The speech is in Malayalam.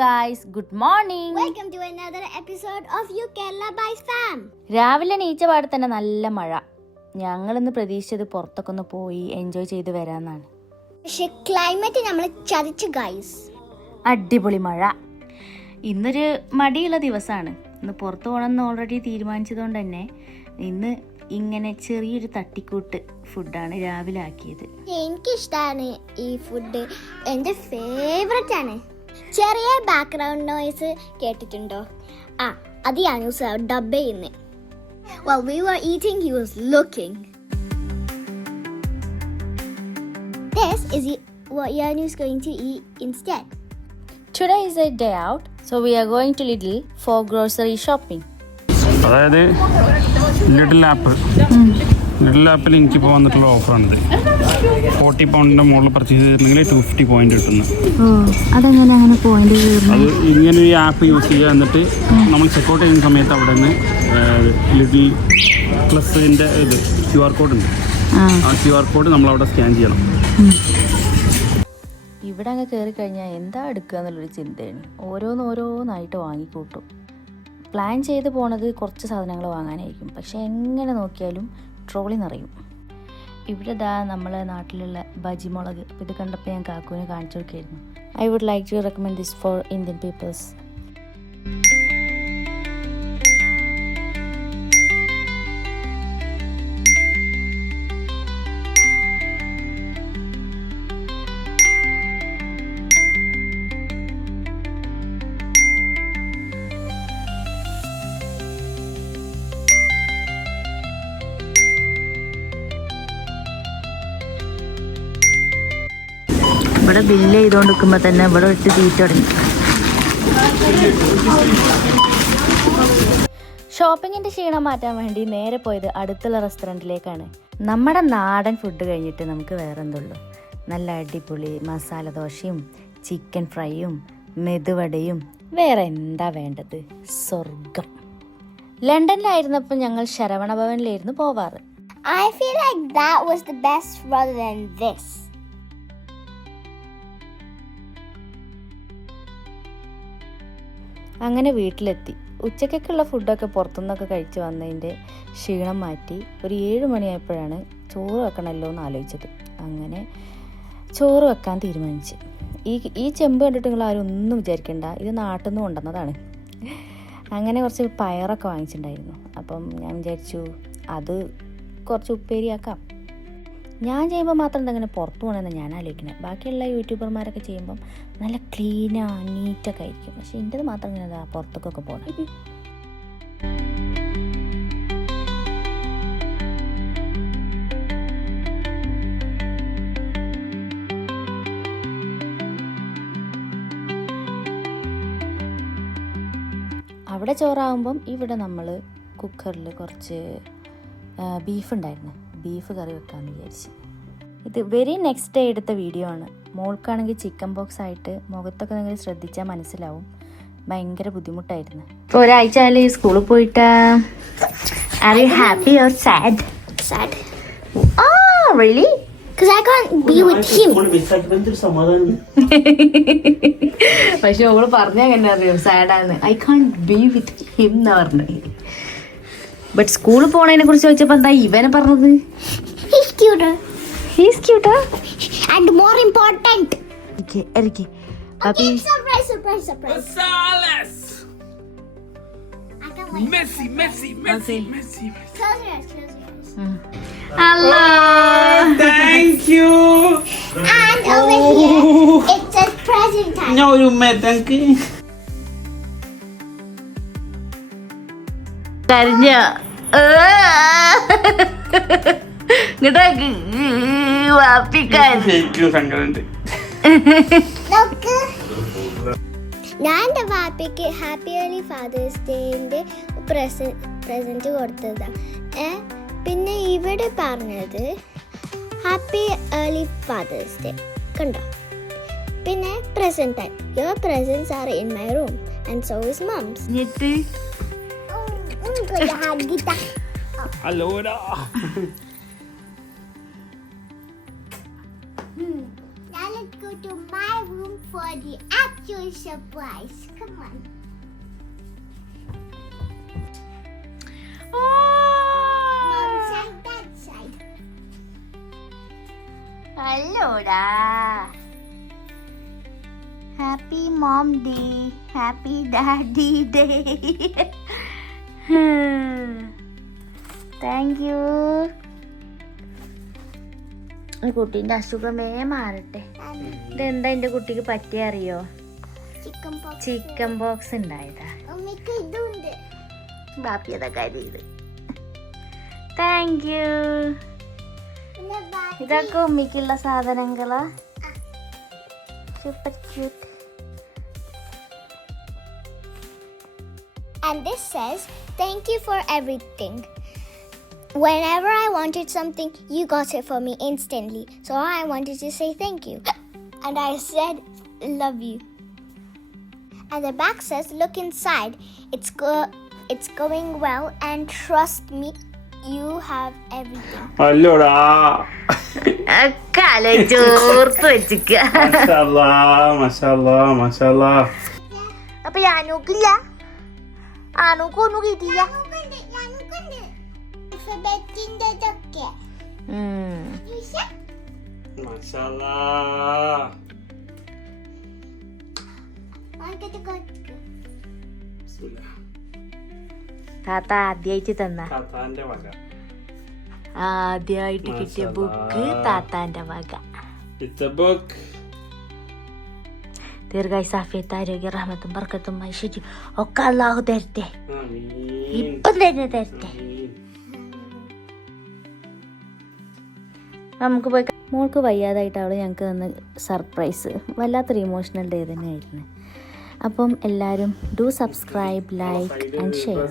Guys, good morning. Welcome to another episode of You Kerala Boys Fam. രാവിലെ നീച്ച പാടെ തന്നെ നല്ല മഴ. ഞങ്ങളിന്ന് പ്രതീക്ഷിച്ചത് പുറത്തൊക്കെ ഒന്ന് പോയി എൻജോയ് ചെയ്ത് വരാന്നാണ്. പക്ഷെ ക്ലൈമറ്റ് നമ്മളെ ചതിച്ചു ഗൈസ്. അടിപൊളി മഴ. ഇന്നൊരു മടിയുള്ള ദിവസമാണ്. ഇന്ന് പുറത്ത് പോകണമെന്ന് ഓൾറെഡി തീരുമാനിച്ചതുകൊണ്ട് തന്നെ ഇന്ന് ഇങ്ങനെ ചെറിയൊരു തട്ടിക്കൂട്ട് ഫുഡാണ് രാവിലെ ആക്കിയത്. എനിക്കിഷ്ടമാണ് ഈ ഫുഡ്, എൻ്റെ ഫേവററ്റ് ആണ്. ചെറിയ ബാക്ക്ഗ്രൗണ്ട് നോയ്സ് കേട്ടിട്ടുണ്ടോ? അത് യാനൂസ് ഡബ് ചെയ്യുന്നത്. While we were eating, he was looking. This is what Yanu is going to eat instead. Today is a day out, so we are going to Lidl for grocery shopping. അതായത് ലിറ്റിൽ ആപ്പിൽ എനിക്കിപ്പോൾ വന്നിട്ടുള്ള ഓഫറാണിത്. 40 പൗണ്ടിൻ്റെ മുകളിൽ പർച്ചേസ് ചെയ്തിട്ടുണ്ടെങ്കിൽ 250 പോയിന്റ് കിട്ടുന്നു. അതെങ്ങനെ അങ്ങനെ പോയിന്റ്? അത് ഇങ്ങനെ ഒരു ആപ്പ് യൂസ് ചെയ്യുക, എന്നിട്ട് നമ്മൾ ചെക്കൗട്ട് ചെയ്യുന്ന സമയത്ത് അവിടെ നിന്ന് ലിറ്റിൽ പ്ലസിൻ്റെ ഇത് QR കോഡ് ഉണ്ട്. ആ QR കോഡ് നമ്മളവിടെ സ്കാൻ ചെയ്യണം. ഇവിടെ അങ്ങ് കയറി കഴിഞ്ഞാൽ എന്താ എടുക്കുക എന്നുള്ളൊരു ചിന്തയാണ്. ഓരോന്നായിട്ട് വാങ്ങിക്കൂട്ടും. പ്ലാൻ ചെയ്ത് പോണത് കുറച്ച് സാധനങ്ങൾ വാങ്ങാനായിരിക്കും, പക്ഷെ എങ്ങനെ നോക്കിയാലും ട്രോളി നിറയും. ഇവിടെ നമ്മളെ നാട്ടിലുള്ള ബജി മുളക്, ഇത് കണ്ടപ്പോൾ ഞാൻ കാക്കുവിനെ കാണിച്ചു കൊടുക്കുകയായിരുന്നു. I would like to recommend this for Indian peoples. ഇവിടെ ബില്ല് ചെയ്തുകൊണ്ട് നിൽക്കുമ്പോൾ തന്നെ ഇവിടെ ഇട്ട് തീറ്റ തുടങ്ങി. ഷോപ്പിങ്ങിൻ്റെ ക്ഷീണം മാറ്റാൻ വേണ്ടി നേരെ പോയത് അടുത്തുള്ള റെസ്റ്റോറൻറ്റിലേക്കാണ്. നമ്മുടെ നാടൻ ഫുഡ് കഴിഞ്ഞിട്ട് നമുക്ക് വേറെ എന്തുള്ളൂ? നല്ല അടിപൊളി മസാല ദോശയും ചിക്കൻ ഫ്രൈയും മെതുവടയും, വേറെ എന്താ വേണ്ടത്? സ്വർഗം. ലണ്ടനിലായിരുന്നപ്പോൾ ഞങ്ങൾ ശരവണ ഭവനിലായിരുന്നു പോവാറ്. I feel like that was the best rather than this. അങ്ങനെ വീട്ടിലെത്തി. ഉച്ചയ്ക്കൊക്കെയുള്ള ഫുഡൊക്കെ പുറത്തുനിന്നൊക്കെ കഴിച്ച് വന്നതിൻ്റെ ക്ഷീണം മാറ്റി ഒരു 7 മണിയായപ്പോഴാണ് ചോറ് വെക്കണമല്ലോ എന്ന് ആലോചിച്ചത്. അങ്ങനെ ചോറ് വെക്കാൻ തീരുമാനിച്ച്. ഈ ചെമ്പ് കണ്ടിട്ട് നിങ്ങൾ ആരും ഒന്നും വിചാരിക്കണ്ട, ഇത് നാട്ടിൽ നിന്ന് കൊണ്ടുവന്നതാണ്. അങ്ങനെ കുറച്ച് പയറൊക്കെ വാങ്ങിച്ചിട്ടുണ്ടായിരുന്നു. അപ്പം ഞാൻ വിചാരിച്ചു അത് കുറച്ച് ഉപ്പേരിയാക്കാം. ഞാൻ ചെയ്യുമ്പോൾ മാത്രം എന്തെങ്കിലും പുറത്ത് പോകണമെന്ന് ഞാൻ ആലോചിക്കുന്നത്. ബാക്കിയുള്ള യൂട്യൂബർമാരൊക്കെ ചെയ്യുമ്പം നല്ല നീറ്റൊക്കെ ആയിരിക്കും. പക്ഷെ എൻ്റെത് മാത്രം ഇങ്ങനെ പുറത്തേക്കൊക്കെ പോകണം. അവിടെ ചോറാകുമ്പം ഇവിടെ നമ്മൾ കുക്കറിൽ കുറച്ച് ബീഫ് ഉണ്ടായിരുന്നു. ബീഫ് കറി വെക്കാമെന്ന് വിചാരിച്ചു. ഇത് വെരി നെക്സ്റ്റ് ഡേ എടുത്ത വീഡിയോ ആണ്. മോൾക്കാണെങ്കിൽ ചിക്കൻ ബോക്സ് ആയിട്ട് മുഖത്തൊക്കെ നിങ്ങൾ ശ്രദ്ധിച്ചാൽ മനസ്സിലാവും, ഭയങ്കര ബുദ്ധിമുട്ടായിരുന്നു. ഒരാഴ്ച ആയാലും സ്കൂളിൽ പോയിട്ട്. Are you happy or sad? Sad. Oh, really? Because I can't be with him. പക്ഷെ അവള് പറഞ്ഞ എങ്ങനെ അറിയാം സാഡാന്ന്? I can't be with him എന്ന് പറഞ്ഞു. ബട്ട് സ്കൂളിൽ പോണതിനെ കുറിച്ച് ചോദിച്ചപ്പോൾ എന്താ ഇവനെ പറഞ്ഞത്? He's cuter. He's cuter. And more important. Okay. Okay, surprise. Gonzalez! I can't wait. Messi. Close your eyes. Hello. Thank you! And over here, it says present time. No, you met, thank you. കരഞ്ഞ വാപ്പിക്കാൻ Look. ഞാൻ എൻ്റെ വാപ്പയ്ക്ക് ഹാപ്പി ഏർലി ഫാദേഴ്സ് ഡേൻ്റെ പ്രസൻറ്റ് കൊടുത്തതാ. പിന്നെ ഇവിടെ പറഞ്ഞത് ഹാപ്പി ഏർലി ഫാദേഴ്സ് ഡേ കണ്ടോ. പിന്നെ present time, your presence are in my room and so is mums. Allora. Now let's go to my room for the actual surprise. Come on. Mom side, dad side. അല്ലോടാ. Happy mom day, happy daddy day. Thank you. കുട്ടീൻ്റെ അസുഖമേ മാറട്ടെ. ഇതെന്താ എൻ്റെ കുട്ടിക്ക് പറ്റിയ അറിയോ? Chicken pox. ചിക്കൻ ബോക്സ് ഉണ്ടായതാ. ഉമ്മയ്ക്ക് ഇതുണ്ട്. ബാപ്പിയതാ കരുത്. Thank you. പിന്നെ ഇതൊക്കെ ഉമ്മിക്കുള്ള സാധനങ്ങളാ. Super cute. And this says, thank you for everything. Whenever I wanted something, you got it for me instantly. So I wanted to say thank you. And I said, love you. And the back says, look inside. It's going well, and trust me, you have everything. അല്ലോടാ. ചോർത്ത് വെച്ചിക്ക. മഷാല്ലാ. അപ്പൊ ഞാനോക്കില്ല, ആനോക്കൊന്നും കിട്ടിയില്ല. മഷാല്ലാ. താത്ത ആദ്യായിട്ട് തന്ന, താത്താന്റെ വക. ആദ്യമായിട്ട് കിട്ടിയ ബുക്ക് താത്താന്റെ വക. It's a book. ദീർഘായുസ്സ്, ആഫിയത്ത്, ആരോഗ്യ, റഹ്മത്തും ബർക്കത്തും ഐശ്വര്യം ഒക്കെ അള്ളാഹു തരട്ടെ. ആമീൻ. ഇപ്പം തന്നെ തരട്ടെ. നമുക്ക് പോയി. മോൾക്ക് വയ്യാതായിട്ട് അവൾ ഞങ്ങൾക്ക് തന്ന സർപ്രൈസ് വല്ലാത്തൊരു ഇമോഷണൽ ഡേ തന്നെയായിരുന്നു. അപ്പം എല്ലാവരും do subscribe, like and share.